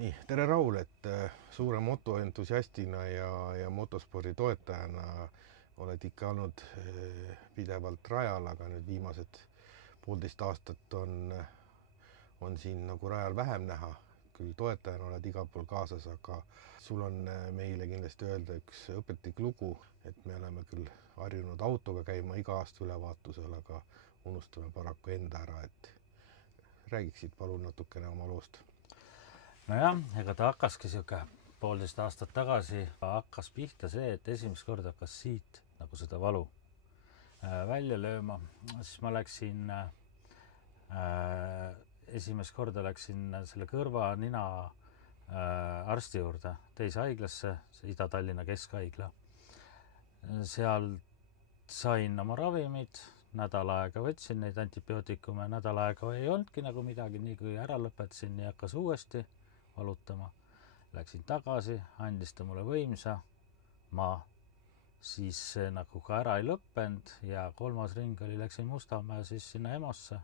Nii, tere Raul, et suure motoentusiastina ja motospordi toetajana oled ikka olnud pidevalt rajal, aga nüüd viimased 1,5 aastat on siin nagu rajal vähem näha. Küll toetajana oled igal pool kaasas, aga sul on meile kindlasti öelda üks õpetlik lugu, et me oleme küll harjunud autoga käima iga aasta ülevaatusel, aga unustame paraku enda ära, et räägiksid palun natukene oma loost. Nojah, ega ta hakkaski siuke 1,5 aastat tagasi hakkas pihta see, et esimest korda hakkas siit nagu seda valu välja lööma. Siis ma läksin esimest korda selle kõrva-nina arsti juurde teise haiglasse, see Ida-Tallinna Keskhaigla. Seal sain oma ravimid, nädal aega võtsin neid antibiootikume, nädal aega ei olnudki nagu midagi, nii kui ära lõpetasin, nii hakkas uuesti valutama. Läksin tagasi, andis ta mulle võimsa maa, siis see nagu ka ära ei lõppenud ja 3. ring oli, läksin Mustamäe siis sinna EMO-sse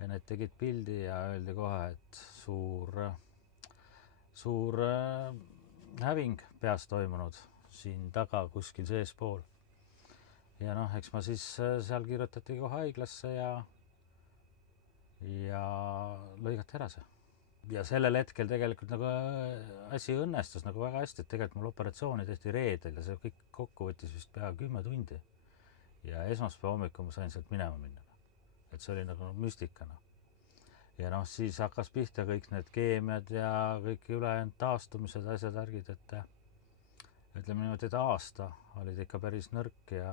ja need tegid pildi ja öeldi kohe, et suur häving peas toimunud siin taga kuskil seespool. Ja noh, eks ma siis seal kirjutati kohe haiglasse ja lõigati ära see. Ja sellel hetkel tegelikult nagu asi õnnestus nagu väga hästi, et tegelikult mul operatsiooni tehti reedel ja see kõik kokku võttis vist pea 10 tundi. Ja esmaspäeva hommikul ma sain sealt minema minna. Et see oli nagu müstikana. Ja noh, siis hakkas pihta kõik need keemiad ja kõik ülejäänud taastumised, asjad, ärgid, et ütleme niimoodi, et aasta olid ikka päris nõrk ja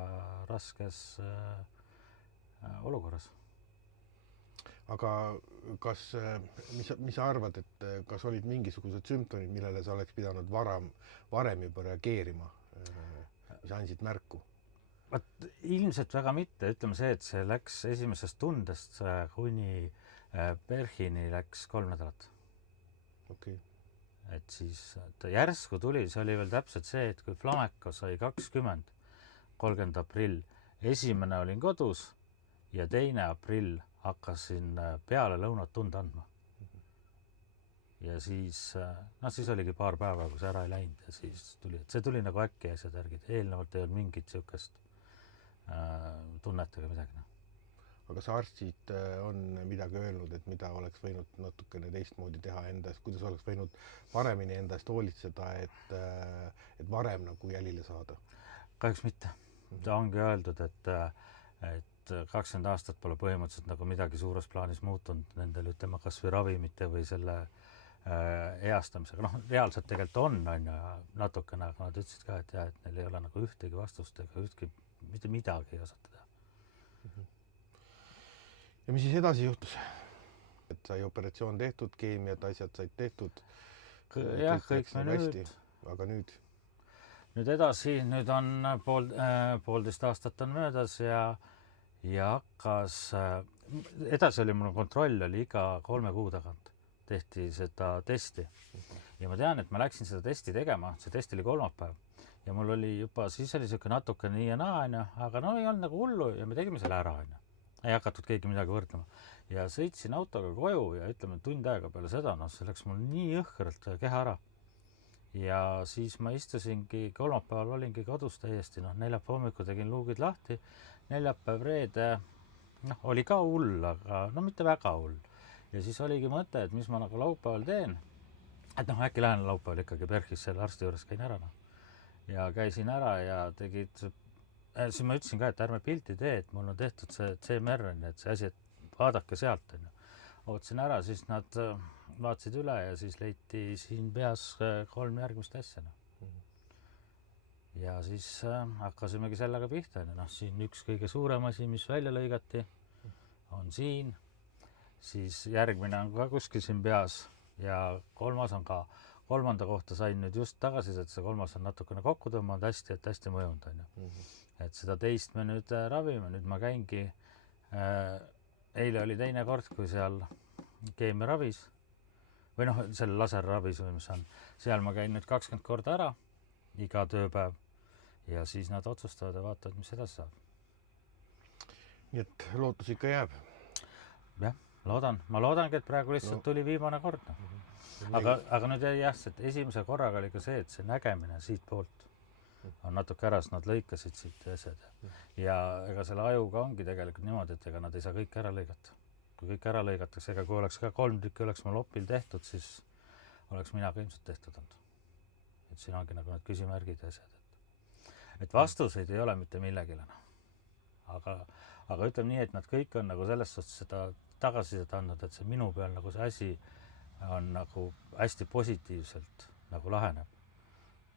raskes olukorras. Aga mis sa arvad, et kas olid mingisugused sümptomid, millele sa oleks pidanud varem juba reageerima, mis andsid märku? Ilmselt väga mitte, ütleme see, et see läks esimesest tundest kuni PERH-ini läks 3 nädalat. Okay. Et siis ta järsku tuli, see oli veel täpselt see, et kui Flameco sai 30. aprill, esimene olin kodus ja 2. aprill hakkasin peale lõunat tunda andma. Ja siis oligi paar päeva, kui see ära ei läinud ja siis tuli, et see tuli nagu äkki asjad ärgid. Eelnevalt ei olnud mingit siukest tunnet ega midagi. Aga kas arstid on midagi öelnud, et mida oleks võinud natukene teistmoodi teha endast, kuidas oleks võinud paremini endast hoolitseda, et varem nagu jälile saada? Kahjuks mitte. Ta ongi öeldud, et 20 aastat pole põhimõtteliselt nagu midagi suures plaanis muutunud nendel, ütleme, kas või ravimite või selle eastamisega. Noh, reaalselt tegelikult on natukene, aga nad ütlesid ka, et neil ei ole nagu ühtegi vastust ega mitte midagi ei osata teha. Ja mis siis edasi juhtus? Et sai operatsioon tehtud, keemiad, asjad said tehtud. Jah, kõik me nüüd. Aga nüüd? Nüüd edasi, nüüd on 1,5 aastat on möödas ja hakkas, edasi oli mul kontroll, oli iga 3 kuu tagant tehti seda testi. Ja ma tean, et ma läksin seda testi tegema, see test oli kolmapäev ja mul oli juba, siis oli siuke natuke nii ja naa, aga no ei olnud nagu hullu ja me tegime selle ära. Ei hakatud keegi midagi võrdlema. Ja sõitsin autoga koju ja ütleme tund aega peale seda, see läks mul nii jõhkralt keha ära. Ja siis ma istusingi, kolmapäeval olingi kodus täiesti, neljapäeva hommikul tegin luugid lahti, neljapäev reede, oli ka hull, aga mitte väga hull. Ja siis oligi mõte, et mis ma nagu laupäeval teen, et äkki lähen laupäeval ikkagi PERH-is selle arsti juures käin ära. Ja käisin ära ja siis ma ütlesin ka, et ärme pilti tee, et mul on tehtud see CMR, et see asi, et vaadake sealt. Ootsin ära, siis nad vaatasid üle ja siis leiti siin peas 3 järgmist asja. Ja siis hakkasimegi sellega pihta. Siin üks kõige suurem asi, mis välja lõigati, on siin. Siis järgmine on ka kuskil siin peas ja 3. on ka. 3. kohta sain nüüd just tagasi, et see 3. on natukene kokku tõmmanud hästi, et hästi mõjunud. Et seda teist me nüüd ravime, nüüd ma käingi. Eile oli teine kord, kui seal keemiaravis või selle laserravis või mis on. Seal ma käin nüüd 20 korda ära, iga tööpäev ja siis nad otsustavad ja vaatavad, mis edasi saab. Nii et lootus ikka jääb? Jah, loodan. Ma loodangi, et praegu lihtsalt tuli viimane kord. aga nüüd jäi jah, et esimese korraga oli ka see, et see nägemine siit poolt on natuke ära, sest nad lõikasid siit asjad. Ja ega selle ajuga ongi tegelikult niimoodi, et ega nad ei saa kõik ära lõigata. Kui kõik ära lõigatakse, ega kui oleks ka 3 tükki oleks mul opil tehtud, siis oleks mina ka ilmselt tehtud olnud. Et siin ongi nagu need küsimärgid ja asjad. Et vastuseid ei ole mitte millegile. Aga ütleme nii, et nad kõik on nagu selles suhtes seda tagasisidet andnud, et see minu peal nagu see asi on nagu hästi positiivselt nagu laheneb.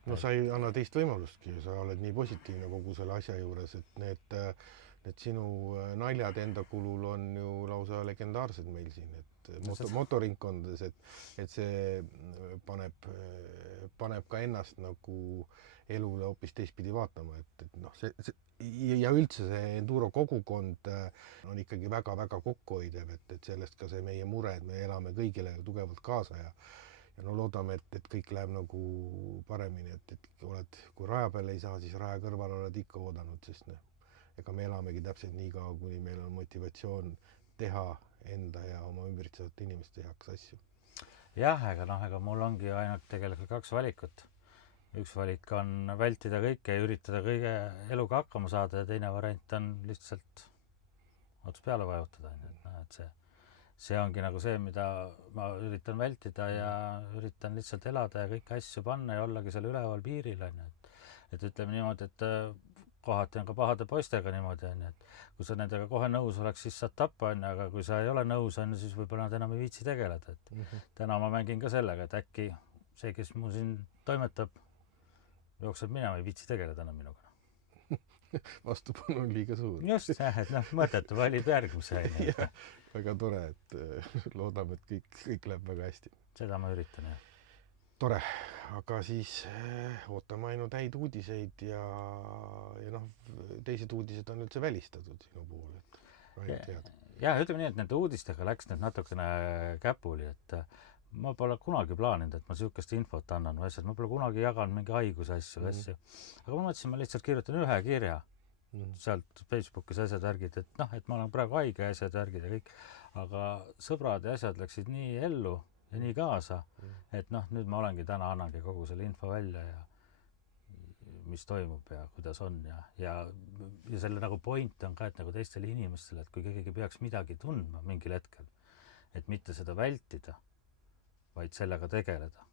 No sa ei anna teist võimalustki, sa oled nii positiivne kogu selle asja juures, et need sinu naljad enda kulul on ju lausa legendaarsed meil siin, et motoringkondades, et see paneb ka ennast nagu elule hoopis teistpidi vaatama, et noh, ja üldse see enduro kogukond on ikkagi väga-väga kokkuhoidev, et sellest ka see meie mure, et me elame kõigile tugevalt kaasa ja no loodame, et kõik läheb nagu paremini, et kui raja peal ei saa, siis raja kõrval oled ikka oodanud, sest ega me elamegi täpselt nii kaua, kuni meil on motivatsioon teha enda ja oma ümbritsevate inimeste heaks asju. Jah, ega mul ongi ainult tegelikult 2 valikut. Üks valik on vältida kõike ja üritada kõige eluga hakkama saada ja teine variant on lihtsalt ots peale vajutada. Et see ongi nagu see, mida ma üritan vältida ja üritan lihtsalt elada ja kõiki asju panna ja ollagi seal üleval piiril. Et ütleme niimoodi, et kohati on ka pahade poistega niimoodi, et kui sa nendega kohe nõus oleks, siis saad tappa, aga kui sa ei ole nõus, siis võib-olla nad enam ei viitsi tegeleda. Täna ma mängin ka sellega, et äkki see, kes mul siin toimetab, jookseb minema, ei viitsi tegeleda enam minuga. Vastupanu on liiga suur. Just, et mõttetu valib järgmise. Väga tore, et loodame, et kõik läheb väga hästi. Seda ma üritan, jah. Tore, aga siis ootame ainult häid uudiseid ja teised uudised on üldse välistatud sinu puhul. Jah, ütleme nii, et nende uudistega läks nüüd natukene käpuli, et ma pole kunagi plaaninud, et ma niisugust infot annan või asjad, ma pole kunagi jaganud mingi haiguse asju. Aga ma mõtlesin, ma lihtsalt kirjutan ühe kirja sealt Facebookis asjad värgid, et et ma olen praegu haige ja asjad värgid ja kõik, aga sõbrad ja asjad läksid nii ellu ja nii kaasa, et nüüd ma olengi täna annangi kogu selle info välja ja mis toimub ja kuidas on ja selle nagu point on ka, et nagu teistele inimestele, et kui keegi peaks midagi tundma mingil hetkel, et mitte seda vältida, vaid sellega tegeleda.